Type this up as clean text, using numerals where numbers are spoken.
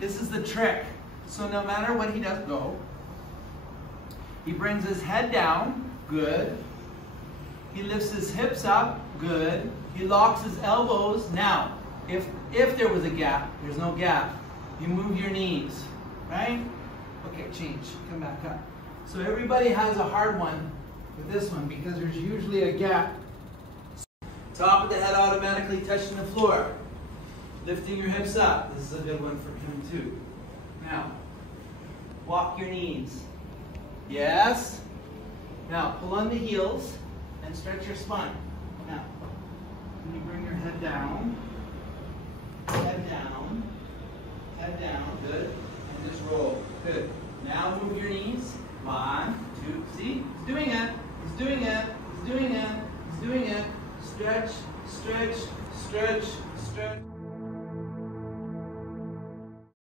This is the trick. So no matter what he does, go. He brings his head down, good. He lifts his hips up, good. He locks his elbows. Now, if there was a gap, there's no gap. You move your knees, right? Okay, change, come back up. So everybody has a hard one with this one because there's usually a gap. Top of the head automatically touching the floor. Lifting your hips up. This is a good one for him too. Now, walk your knees. Yes. Now, pull on the heels and stretch your spine. Now, when you bring your head down, good, and just roll, good. Now move your knees, 1, 2, see, he's doing it, he's doing it, he's doing it, he's doing it. Stretch, stretch, stretch, stretch.